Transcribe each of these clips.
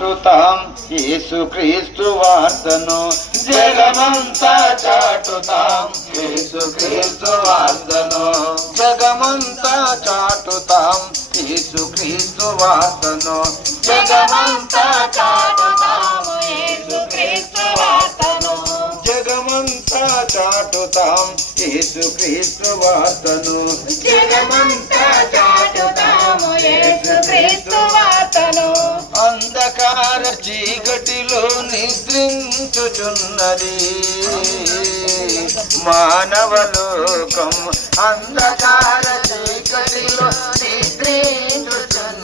చాటుతాం యేసుక్రీస్తు వార్తను, జగమంతా చాటుతాం యేసుక్రీస్తు వార్తను, జగమంతా చాటుతాం యేసుక్రీస్తు వార్తను, జగమంతా చాటుతాం యేసుక్రీస్తు వార్తను, జగమంతా చాటుతాం యేసుక్రీస్తు వార్తను, జగమంతా చాటుతాం యేసుక్రీస్తు వార్తను. అంధకార చీకటిలో నిద్రించుచున్నది మానవలోకం, అంధకార చీకటిలో నిద్రించుచున్నది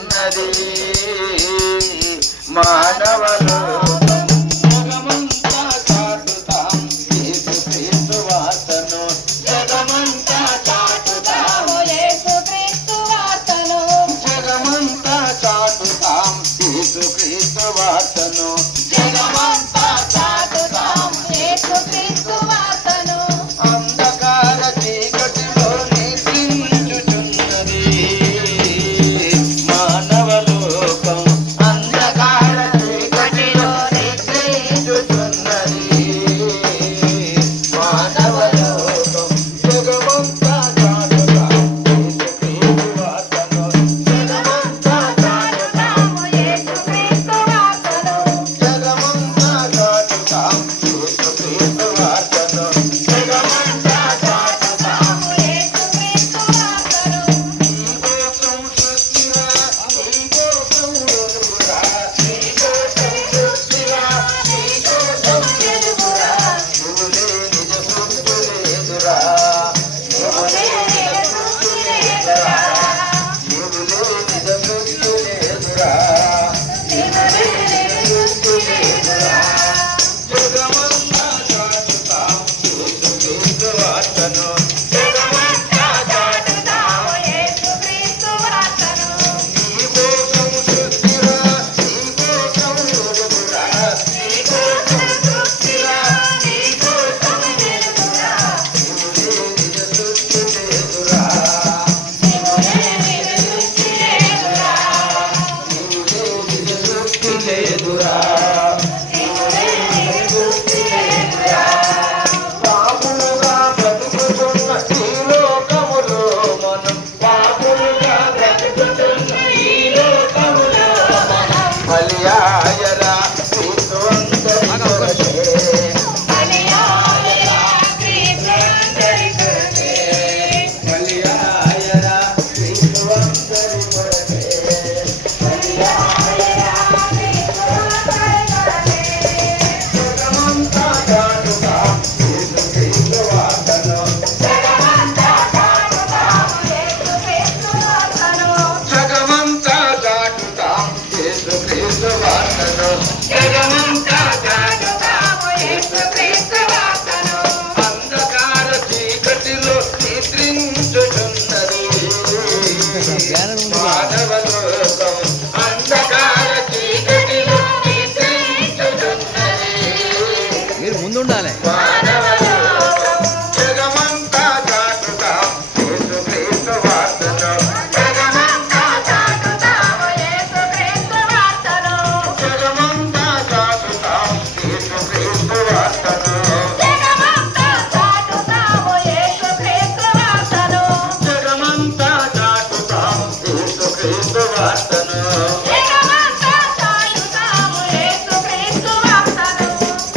మానవలోకం. జగమంతా చాటుతాం యేసుక్రీస్తు వార్తను, జగమంతా చాటుతాం యేసుక్రీస్తు వార్తను, జగమంతా చాటుతాం యేసుక్రీస్తు వార్తను, జగమంతా చాటుతాం యేసుక్రీస్తు వార్తను. అంధకార చీకటిలో నిద్రించుచున్నది మానవలోకం, అంధకార చీకటిలో నిద్రించుచున్నది మానవలోకం. జగమంతా చాటుతాం యేసుక్రీస్తు వార్తను, జగమంతా చాటుతాం యేసుక్రీస్తు వార్తను, జగమంతా చాటుతాం యేసుక్రీస్తు వార్తను, జగమంతా చాటుతాం యేసుక్రీస్తు వార్తను. నీకోసం సృష్టిరా, నీకోసం వెలుగురా, నీకోసం సృష్టిరా, నీకోసం వెలుగురా, నువ్వులే నిజ సృష్టి లేదురా, నువ్వులే నిజ సృష్టి లేదురా, నువ్వులే నిజ సృష్టి లేదురా, నువ్వులే నిజ సృష్టి లేదురా. జగమంతా చాటుతాం యేసుక్రీస్తు వార్తను, జగమంతా చాటుతాం యేసుక్రీస్తు వార్తను. నీకోసం సృష్టిరా, నీకోసం వెలుగురా, నీకోసం సృష్టిరా, నీకోసం వెలుగురా, నువ్వులే నిజ సృష్టి లేదురా, నువ్వులే నిజ సృష్టి లేదురా, నువ్వులే నిజ సృష్టి లేదురా, నువ్వులే నిజ సృష్టి లేదురా. పాపులుగా బ్రతుకుతున్న ఈ లోకములో మనం, పాపులుగా బ్రతుకుతున్న ఈ లోకములో మనం బలియాయరా క్రీస్తు అందరి కొరకే, బలియాయరా క్రీస్తు అందరి కొరకే, బలియాయరా క్రీస్తు అందరి కొరకే, బలియాయరా క్రీస్తు అందరి కొరకే. జగమంతా చాటుతాం యేసుక్రీస్తు వార్తను, జగమంతా చాటుతాం యేసుక్రీస్తు వార్తను, జగమంతా చాటుతాం యేసుక్రీస్తు వార్తను, జగమంతా చాటుతాం యేసుక్రీస్తు వార్తను. అంధకార చీకటిలో నిద్రించుచున్నది మానవలోకం, అంధకార చీకటిలో నిద్రించుచున్నది మీరు ముందుండాలి. మానవలోకం. జగమంతా చాటుతాం యేసుక్రీస్తు వార్తను, జగమంతా చాటుతాం యేసుక్రీస్తు వార్తను, జగమంతా చాటుతాం యేసుక్రీస్తు వార్తను, జగమంతా చాటుతాం యేసుక్రీస్తు వార్తను, జగమంతా చాటుతాం యేసుక్రీస్తు వార్తను, జగమంతా చాటుతాం యేసుక్రీస్తు వార్తను.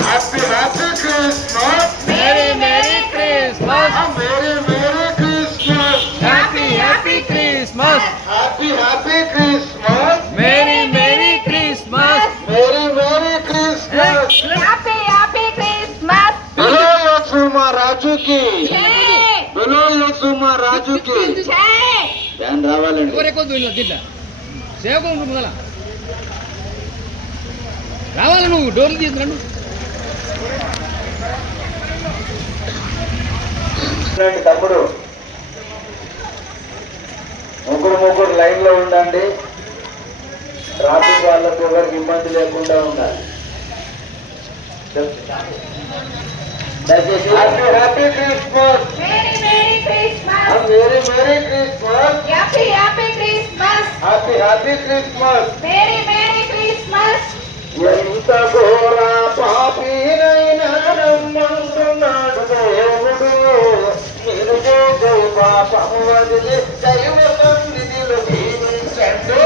Happy happy Christmas, merry merry Christmas, merry merry Christmas, happy happy Christmas, happy happy Christmas, merry merry Christmas, merry merry Christmas. Happy happy Christmas. బలో యేసు మహారాజుకి, బలో యేసు మహారాజుకి. ధ్యాన్ రావాలండి. ఎవరెక్కొద్దు ఇలా దీంట్లో సేవకు ఉంటుంది కదా, రావాలి నువ్వు డోర్లు తీసుకురండు. తమ్ముడు ముగ్గురు లైన్ లో ఉండండి. ట్రాఫిక్ వాళ్ళకు ఎవరికి ఇబ్బంది లేకుండా ఉండాలి. దయచేసి happy Christmas, Merry Merry Christmas. Very very Christmas, Happy Happy Christmas. Happy happy Christmas. Merry Merry Christmas. స్వామి వదిలి దైవ సన్నిధిలో జీవించండు